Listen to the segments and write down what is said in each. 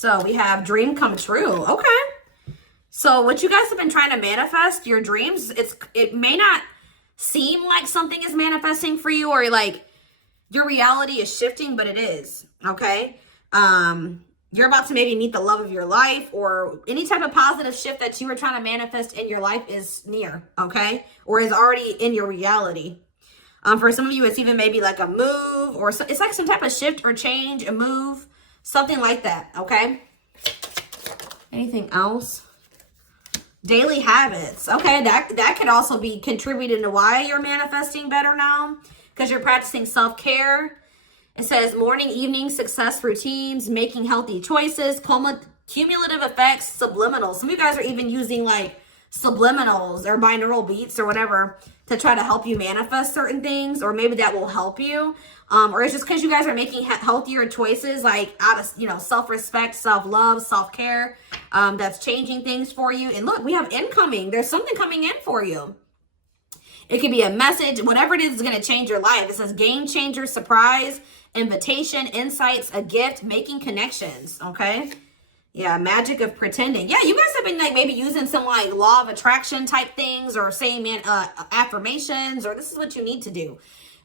So we have dream come true. Okay. So what you guys have been trying to manifest, your dreams, it may not seem like something is manifesting for you, or like your reality is shifting, but it is. Okay. You're about to maybe meet the love of your life, or any type of positive shift that you were trying to manifest in your life is near, okay? Or is already in your reality. For some of you, it's even maybe like a move, or it's like some type of shift or change, a move, something like that, okay? Anything else? Daily habits. Okay, that could also be contributing to why you're manifesting better now, because you're practicing self-care. It says morning, evening, success routines, making healthy choices, cumulative effects, subliminals. Some of you guys are even using like subliminals or binaural beats or whatever to try to help you manifest certain things, or maybe that will help you. Or it's just because you guys are making healthier choices, like out of, you know, self-respect, self-love, self-care, that's changing things for you. And look, we have incoming. There's something coming in for you. It could be a message, whatever it is going to change your life. It says game changer, surprise, invitation, insights, a gift, making connections. Okay. Yeah. Magic of pretending. Yeah. You guys have been like maybe using some like law of attraction type things, or saying affirmations, or this is what you need to do,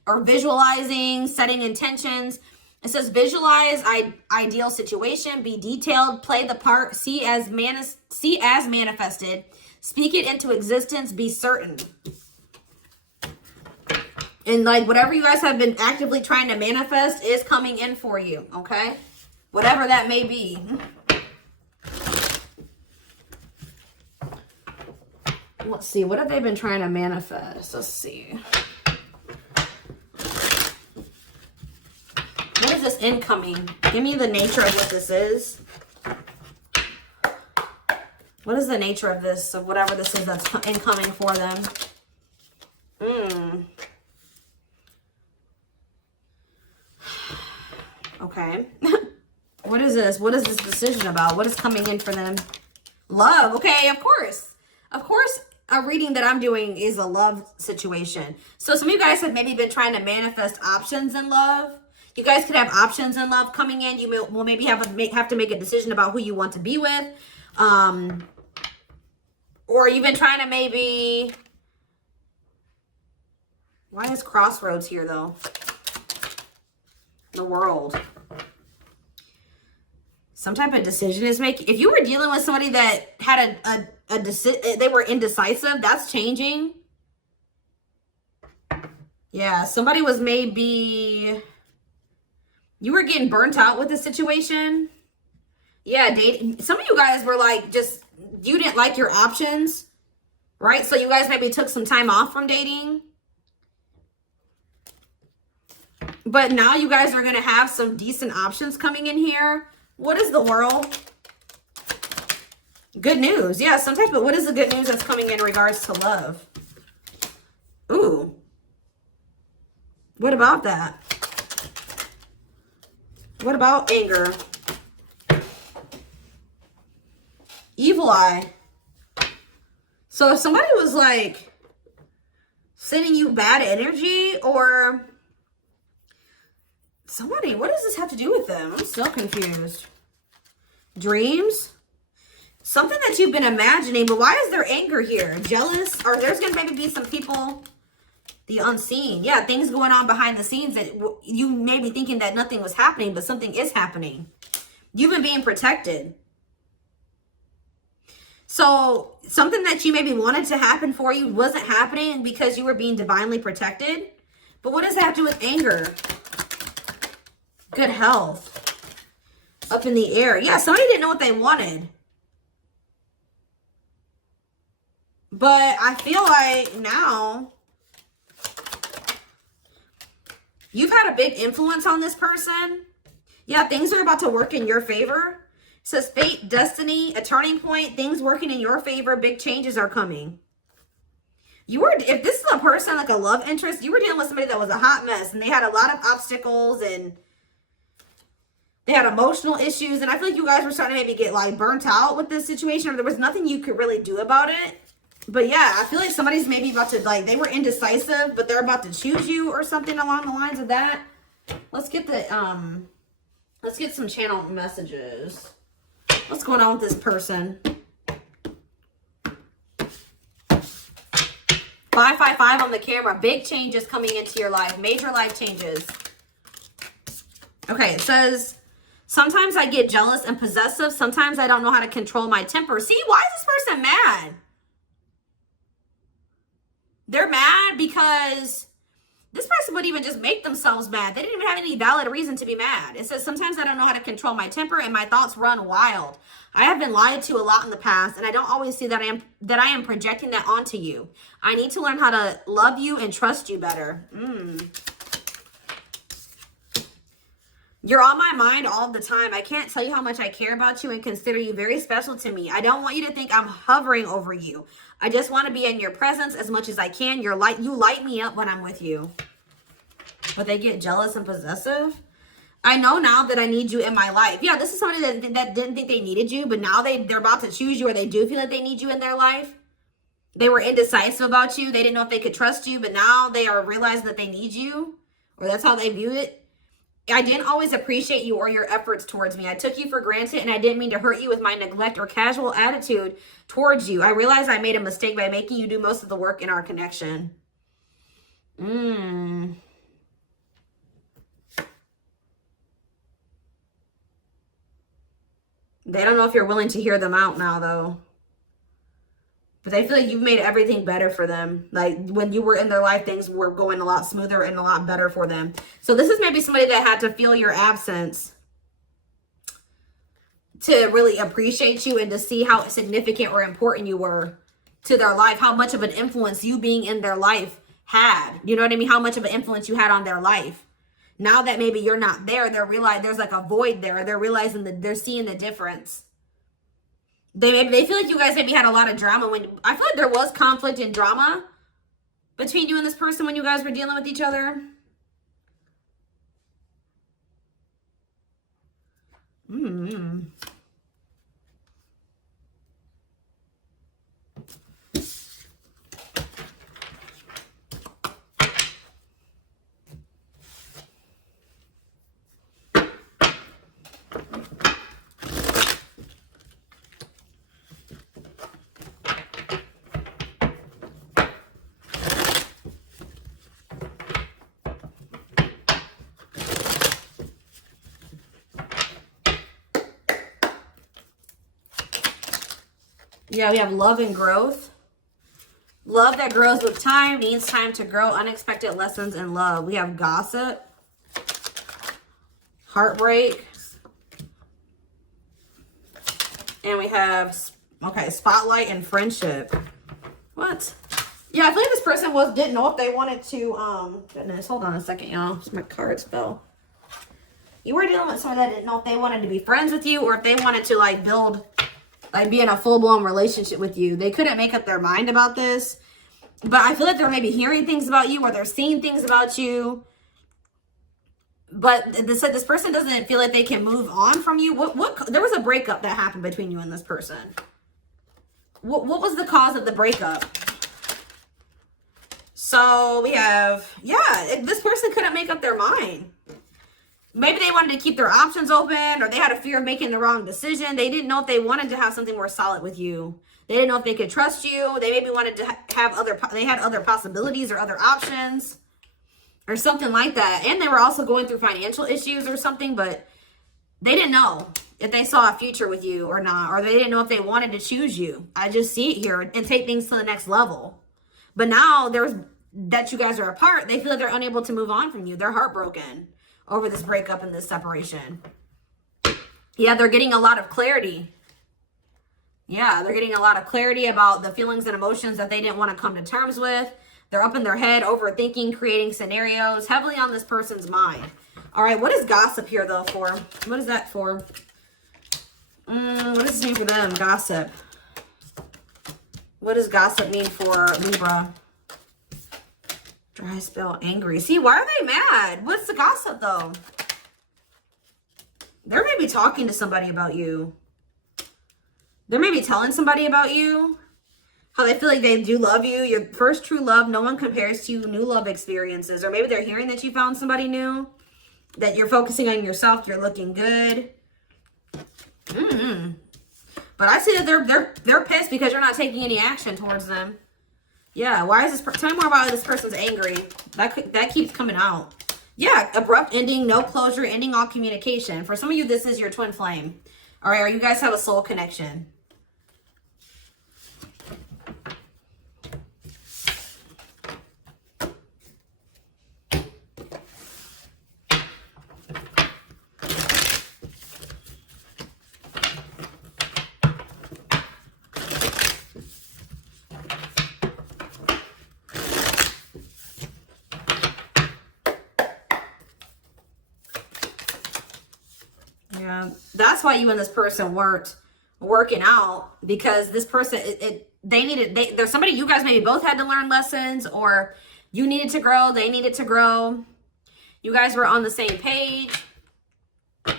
or visualizing, setting intentions. It says visualize ideal situation, be detailed, play the part, see as manifested, speak it into existence, be certain. And like whatever you guys have been actively trying to manifest is coming in for you, okay? Whatever that may be. Let's see, what have they been trying to manifest? Let's see. What is this incoming? Give me the nature of what this is. What is the nature of this, of whatever this is that's incoming for them? Okay. What is this? What is this decision about? What is coming in for them? Love. Okay, of course. Of course, a reading that I'm doing is a love situation. So some of you guys have maybe been trying to manifest options in love. You guys could have options in love coming in. You will maybe have to make a decision about who you want to be with. Or you've been trying to maybe... Why is crossroads here, though? The world. Some type of decision is making. If you were dealing with somebody that had a decision, they were indecisive, that's changing. Yeah, somebody was maybe, you were getting burnt out with the situation. Yeah, dating. Some of you guys were like, just, you didn't like your options, right? So you guys maybe took some time off from dating. But now you guys are going to have some decent options coming in here. What is the world? Good news. Yeah, sometimes, but what is the good news that's coming in regards to love? Ooh. What about that? What about anger? Evil eye. So if somebody was like sending you bad energy, or somebody, what does this have to do with them? I'm still confused. Dreams? Something that you've been imagining, but why is there anger here? Jealous? Or there's going to maybe be some people, the unseen. Yeah, things going on behind the scenes that you may be thinking that nothing was happening, but something is happening. You've been being protected. So something that you maybe wanted to happen for you wasn't happening because you were being divinely protected. But what does that have to do with anger? Good health. Up in the air. Yeah, somebody didn't know what they wanted. But I feel like now you've had a big influence on this person. Yeah, things are about to work in your favor. It says fate, destiny, a turning point, things working in your favor, big changes are coming. If this is a person like a love interest, you were dealing with somebody that was a hot mess and they had a lot of obstacles and they had emotional issues. And I feel like you guys were starting to maybe get like burnt out with this situation, or there was nothing you could really do about it. But yeah, I feel like somebody's maybe about to, like, they were indecisive, but they're about to choose you or something along the lines of that. Let's get the, let's get some channel messages. What's going on with this person? 555 on the camera. Big changes coming into your life. Major life changes. Okay, it says, sometimes I get jealous and possessive. Sometimes I don't know how to control my temper. See, why is this person mad? They're mad because this person would even just make themselves mad. They didn't even have any valid reason to be mad. It says, sometimes I don't know how to control my temper and my thoughts run wild. I have been lied to a lot in the past, and I don't always see that I am projecting that onto you. I need to learn how to love you and trust you better. You're on my mind all the time. I can't tell you how much I care about you and consider you very special to me. I don't want you to think I'm hovering over you. I just want to be in your presence as much as I can. You light me up when I'm with you. But they get jealous and possessive. I know now that I need you in my life. Yeah, this is somebody that didn't think they needed you, but now they're about to choose you, or they do feel like they need you in their life. They were indecisive about you. They didn't know if they could trust you, but now they are realizing that they need you, or that's how they view it. I didn't always appreciate you or your efforts towards me. I took you for granted, and I didn't mean to hurt you with my neglect or casual attitude towards you. I realized I made a mistake by making you do most of the work in our connection. They don't know if you're willing to hear them out now, though. But they feel like you've made everything better for them. Like, when you were in their life, things were going a lot smoother and a lot better for them. So this is maybe somebody that had to feel your absence to really appreciate you and to see how significant or important you were to their life. How much of an influence you being in their life had. You know what I mean? How much of an influence you had on their life. Now that maybe you're not there, they're realizing there's like a void there. They're realizing that they're seeing the difference. They feel like you guys maybe had a lot of drama. I feel like there was conflict and drama between you and this person when you guys were dealing with each other. Yeah, we have love and growth. Love that grows with time, needs time to grow, unexpected lessons in love. We have gossip, heartbreak, and we have, okay, spotlight and friendship. What? Yeah, I feel like this person didn't know if they wanted to, goodness, hold on a second, y'all. My cards fell. You were dealing with someone that didn't know if they wanted to be friends with you or if they wanted to, like, be in a full-blown relationship with you. They couldn't make up their mind about this. But I feel like they're maybe hearing things about you or they're seeing things about you. But this person doesn't feel like they can move on from you. There was a breakup that happened between you and this person. What was the cause of the breakup? So we have, yeah, this person couldn't make up their mind. Maybe they wanted to keep their options open, or they had a fear of making the wrong decision. They didn't know if they wanted to have something more solid with you. They didn't know if they could trust you. They maybe wanted to they had other possibilities or other options or something like that. And they were also going through financial issues or something, but they didn't know if they saw a future with you or not, or they didn't know if they wanted to choose you. I just see it here and take things to the next level. But now that you guys are apart, they feel like they're unable to move on from you. They're heartbroken over this breakup and this separation. Yeah, they're getting a lot of clarity. Yeah, they're getting a lot of clarity about the feelings and emotions that they didn't want to come to terms with. They're up in their head, overthinking, creating scenarios, heavily on this person's mind. All right, what is gossip here, though, for? What is that for? What does this mean for them, gossip? What does gossip mean for Libra? Dry spell, angry. See, why are they mad? What's the gossip, though? They're maybe talking to somebody about you. They're maybe telling somebody about you. How they feel like they do love you. Your first true love. No one compares to you. New love experiences. Or maybe they're hearing that you found somebody new. That you're focusing on yourself. You're looking good. But I see that they're pissed because you're not taking any action towards them. Yeah, why is this? Tell me more about this person's angry. That keeps coming out. Yeah, abrupt ending, no closure, ending all communication. For some of you, this is your twin flame. All right, or you guys have a soul connection. Yeah, that's why you and this person weren't working out, because this person, there's somebody, you guys maybe both had to learn lessons, or you needed to grow, they needed to grow. You guys were on the same page,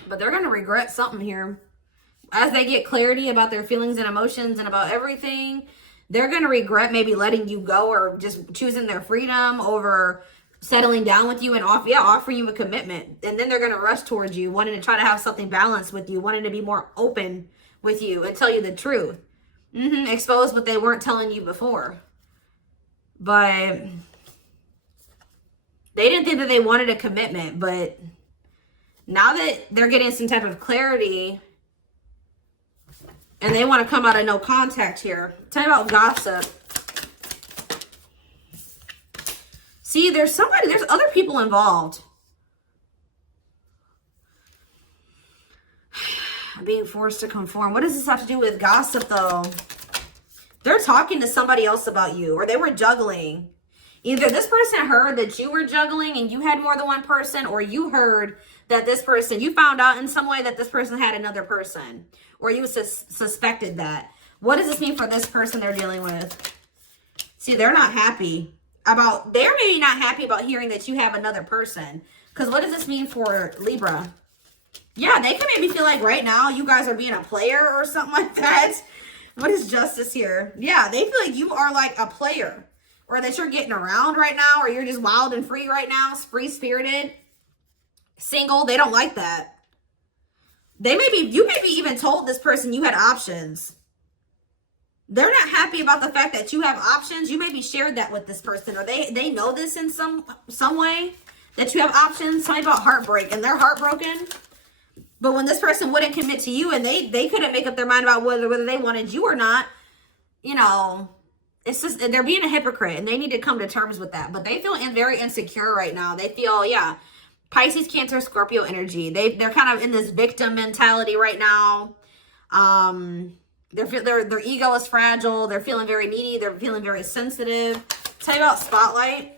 but they're going to regret something here. As they get clarity about their feelings and emotions and about everything, they're going to regret maybe letting you go, or just choosing their freedom over settling down with you and offering you a commitment. And then they're going to rush towards you, wanting to try to have something balanced with you, wanting to be more open with you and tell you the truth. Expose what they weren't telling you before. But they didn't think that they wanted a commitment. But now that they're getting some type of clarity and they want to come out of no contact here. Tell me about gossip. See, there's other people involved. Being forced to conform. What does this have to do with gossip, though? They're talking to somebody else about you, or they were juggling. Either this person heard that you were juggling and you had more than one person, or you heard that this person, you found out in some way that this person had another person, or you suspected that. What does this mean for this person they're dealing with? See, they're not happy. They're maybe not happy about hearing that you have another person. Because what does this mean for Libra? Yeah, they can maybe feel like right now you guys are being a player or something like that. What is justice here? Yeah, they feel like you are like a player. Or that you're getting around right now. Or you're just wild and free right now. Free-spirited. Single. They don't like that. You may be even told this person you had options. They're not happy about the fact that you have options. You maybe shared that with this person, or they know this in some way, that you have options. Something about heartbreak, and they're heartbroken. But when this person wouldn't commit to you, and they couldn't make up their mind about whether they wanted you or not, you know, it's just, they're being a hypocrite, and they need to come to terms with that. But they feel very insecure right now. They feel, yeah, Pisces, Cancer, Scorpio energy. They're kind of in this victim mentality right now. Their ego is fragile. They're feeling very needy. They're feeling very sensitive. Tell you about spotlight.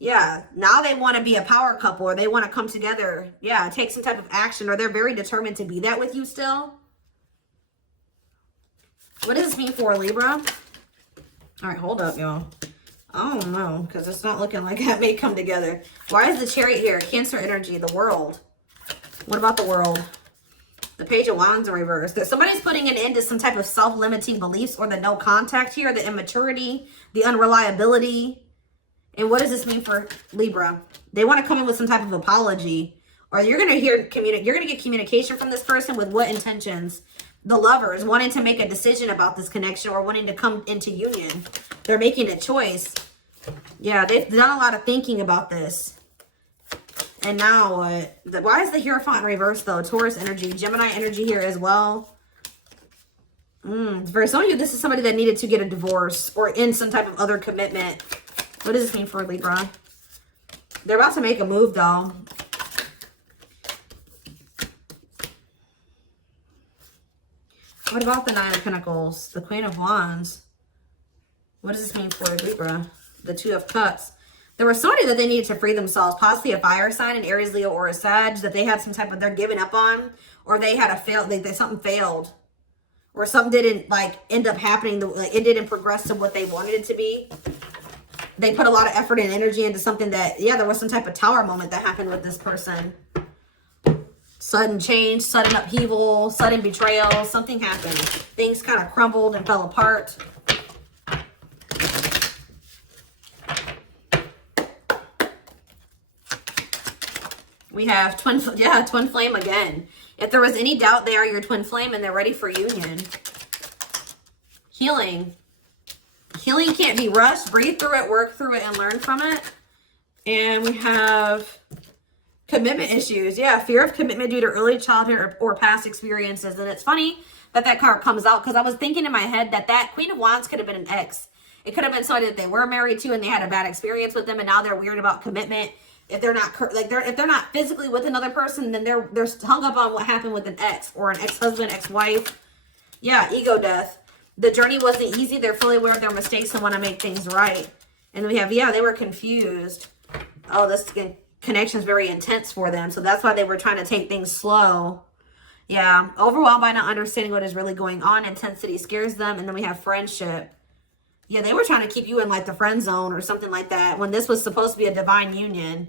Yeah, now they want to be a power couple, or they want to come together. Yeah, take some type of action, or they're very determined to be that with you still. What does this mean for Libra? All right, hold up, y'all. I don't know, because it's not looking like that may come together. Why is the Chariot here? Cancer energy, the world. What about the world? The Page of Wands in reverse. That somebody's putting an end to some type of self-limiting beliefs, or the no contact here, the immaturity, the unreliability. And what does this mean for Libra? They want to come in with some type of apology, or you're going to get communication from this person with what intentions? The Lovers wanting to make a decision about this connection, or wanting to come into union. They're making a choice. Yeah, they've done a lot of thinking about this. And now, why is the Hierophant in reverse, though? Taurus energy, Gemini energy here as well. For some of you, this is somebody that needed to get a divorce, or in some type of other commitment. What does this mean for Libra? They're about to make a move, though. What about the Nine of Pentacles? The Queen of Wands. What does this mean for Libra? The Two of Cups. There was somebody that they needed to free themselves, possibly a fire sign, an Aries, Leo, or a Sag, that they had some type of, they're giving up on, or they had a fail, something failed, or something didn't like end up happening, it didn't progress to what they wanted it to be. They put a lot of effort and energy into something that, yeah, there was some type of tower moment that happened with this person. Sudden change, sudden upheaval, sudden betrayal, something happened. Things kind of crumbled and fell apart. We have twin flame again. If there was any doubt, they are your twin flame and they're ready for union. Healing. Healing can't be rushed. Breathe through it, work through it, and learn from it. And we have commitment issues. Yeah, fear of commitment due to early childhood or past experiences. And it's funny that that card comes out because I was thinking in my head that that Queen of Wands could have been an ex. It could have been somebody that they were married to and they had a bad experience with them and now they're weird about commitment. If they're not if they're not physically with another person, then they're hung up on what happened with an ex or an ex-husband, ex-wife. Yeah, ego death. The journey wasn't easy. They're fully aware of their mistakes and want to make things right. And then we have, yeah, they were confused. Oh, this connection is very intense for them. So that's why they were trying to take things slow. Yeah, overwhelmed by not understanding what is really going on. Intensity scares them. And then we have friendship. Yeah, they were trying to keep you in like the friend zone or something like that when this was supposed to be a divine union.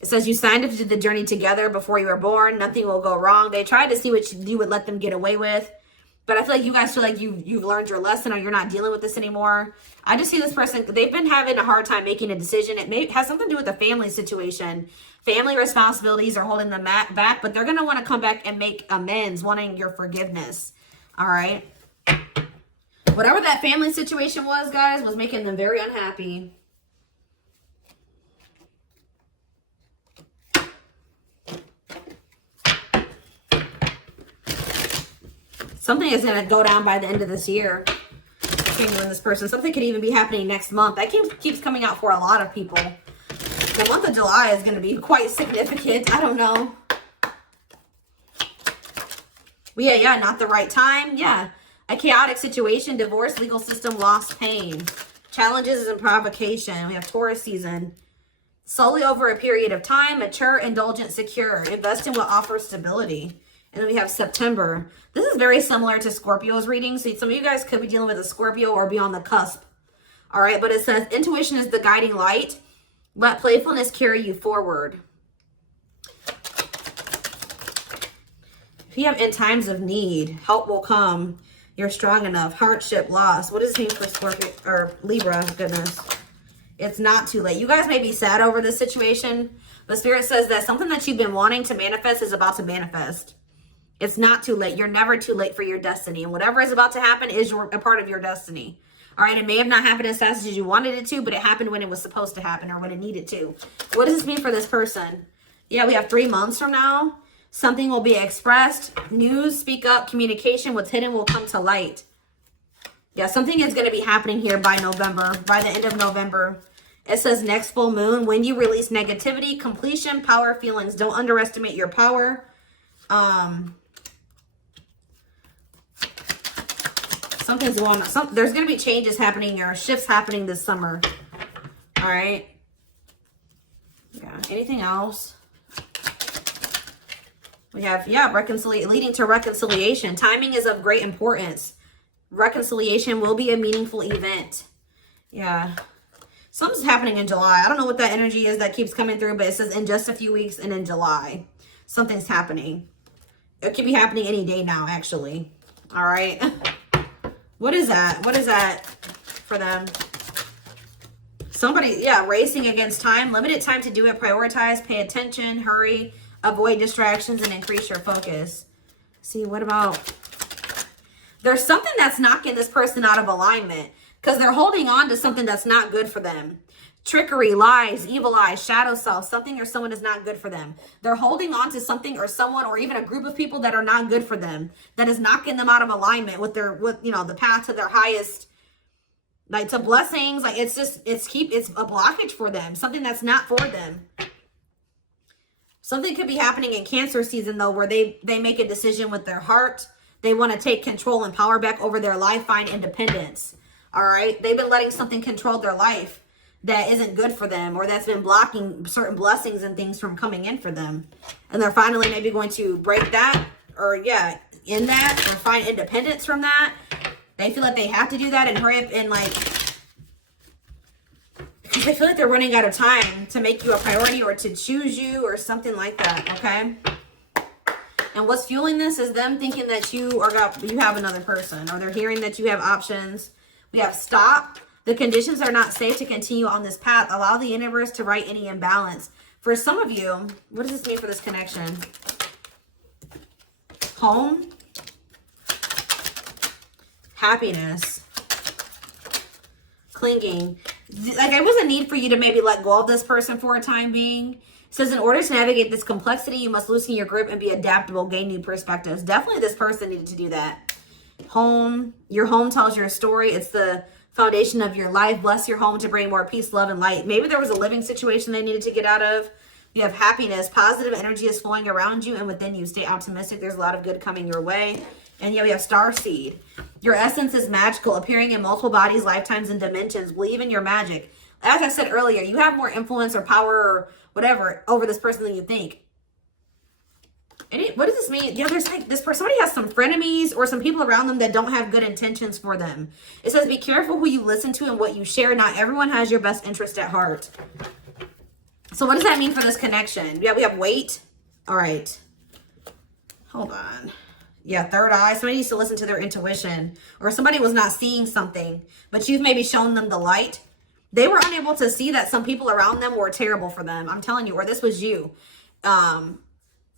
It says you signed up to the journey together before you were born. Nothing will go wrong. They tried to see what you would let them get away with. But I feel like you guys feel like you've learned your lesson or you're not dealing with this anymore. I just see this person, they've been having a hard time making a decision. It has something to do with the family situation. Family responsibilities are holding them back, but they're going to want to come back and make amends, wanting your forgiveness. All right. Whatever that family situation was, guys, was making them very unhappy. Something is going to go down by the end of this year. Continuing this person. Something could even be happening next month. That keeps coming out for a lot of people. The month of July is going to be quite significant. I don't know. Yeah, not the right time. Yeah. A chaotic situation, divorce, legal system, loss, pain. Challenges and provocation. We have Taurus season. Solely over a period of time, mature, indulgent, secure. Invest in what offers stability. And then we have September. This is very similar to Scorpio's reading. So some of you guys could be dealing with a Scorpio or be on the cusp. All right, but it says intuition is the guiding light. Let playfulness carry you forward. If you have in times of need, help will come. You're strong enough. Hardship, loss. What does it mean for Scorpio or Libra? Goodness. It's not too late. You guys may be sad over this situation, but Spirit says that something that you've been wanting to manifest is about to manifest. It's not too late. You're never too late for your destiny. And whatever is about to happen is a part of your destiny. All right, it may have not happened as fast as you wanted it to, but it happened when it was supposed to happen or when it needed to. What does this mean for this person? Yeah, we have 3 months from now. Something will be expressed. News, speak up, communication. What's hidden will come to light. Yeah, something is going to be happening here by November, by the end of November. It says next full moon, when you release negativity, completion, power, feelings. Don't underestimate your power. Something's going on. There's going to be changes happening or shifts happening this summer. All right. Yeah. Anything else? We have, yeah, leading to reconciliation. Timing is of great importance. Reconciliation will be a meaningful event. Yeah. Something's happening in July. I don't know what that energy is that keeps coming through, but it says in just a few weeks and in July. Something's happening. It could be happening any day now, actually. All right. What is that? What is that for them? Somebody, yeah, racing against time. Limited time to do it. Prioritize, pay attention, hurry, avoid distractions, and increase your focus. See, what about... There's something that's knocking this person out of alignment because they're holding on to something that's not good for them. Trickery, lies, evil eyes, shadow self, something or someone is not good for them. They're holding on to something or someone or even a group of people that are not good for them, that is knocking them out of alignment with the path to their highest, like to blessings. Like it's a blockage for them, something that's not for them. Something could be happening in Cancer season though, where they make a decision with their heart. They want to take control and power back over their life, find independence. All right. They've been letting something control their life that isn't good for them, or that's been blocking certain blessings and things from coming in for them. And they're finally maybe going to break that, or yeah, in that, or find independence from that. They feel like they have to do that and hurry up and because they feel like they're running out of time to make you a priority or to choose you or something like that, okay? And what's fueling this is them thinking that you have another person, or they're hearing that you have options. We have stop. The conditions are not safe to continue on this path. Allow the universe to right any imbalance. For some of you, what does this mean for this connection? Home, happiness, clinging. Like, there was a need for you to maybe let go of this person for a time being. It says, in order to navigate this complexity, you must loosen your grip and be adaptable, gain new perspectives. Definitely this person needed to do that. Home, your home tells your story. It's the foundation of your life. Bless your home to bring more peace, love, and light. Maybe there was a living situation they needed to get out of. You have happiness. Positive energy is flowing around you and within you. Stay optimistic. There's a lot of good coming your way. And yeah, we have starseed. Your essence is magical, appearing in multiple bodies, lifetimes, and dimensions. Believe in your magic. As I said earlier, you have more influence or power or whatever over this person than you think. What does this mean? Yeah, there's like this person, somebody has some frenemies or some people around them that don't have good intentions for them. It says, be careful who you listen to and what you share. Not everyone has your best interest at heart. So what does that mean for this connection? Yeah, we have weight. All right. Hold on. Yeah, third eye. Somebody needs to listen to their intuition. Or somebody was not seeing something, but you've maybe shown them the light. They were unable to see that some people around them were terrible for them. I'm telling you, or this was you.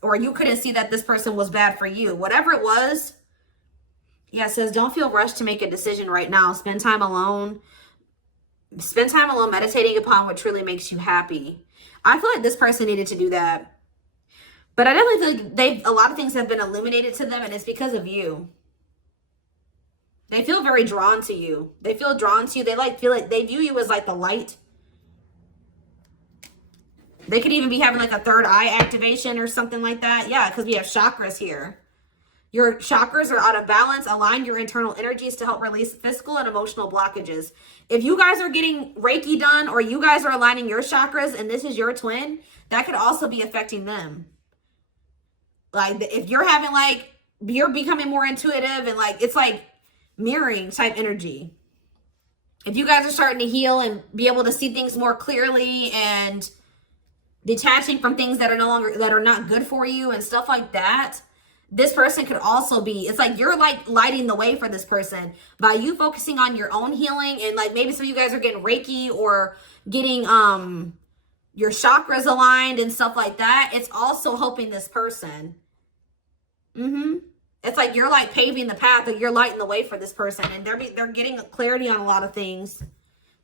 Or you couldn't see that this person was bad for you. Whatever it was. Yeah, it says, don't feel rushed to make a decision right now. Spend time alone. Spend time alone meditating upon what truly makes you happy. I feel like this person needed to do that. But I definitely feel like a lot of things have been illuminated to them, and it's because of you. They feel very drawn to you. They feel drawn to you. They feel like they view you as like the light. They could even be having like a third eye activation or something like that. Yeah, because we have chakras here. Your chakras are out of balance. Align your internal energies to help release physical and emotional blockages. If you guys are getting Reiki done or you guys are aligning your chakras and this is your twin, that could also be affecting them. Like if you're having like, you're becoming more intuitive and like, it's like mirroring type energy. If you guys are starting to heal and be able to see things more clearly and detaching from things that are no longer, that are not good for you and stuff like that, this person could also be, it's like you're like lighting the way for this person by you focusing on your own healing. And like maybe some of you guys are getting Reiki or getting your chakras aligned and stuff like that. It's also helping this person. It's like you're like paving the path, that you're lighting the way for this person, and they're getting clarity on a lot of things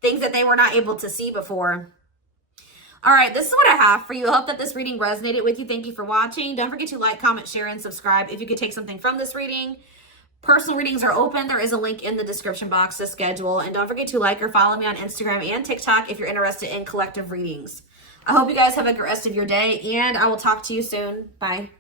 that they were not able to see before. All right, this is what I have for you. I hope that this reading resonated with you. Thank you for watching. Don't forget to like, comment, share, and subscribe if you could take something from this reading. Personal readings are open. There is a link in the description box to schedule. And don't forget to like or follow me on Instagram and TikTok if you're interested in collective readings. I hope you guys have a good rest of your day, and I will talk to you soon. Bye.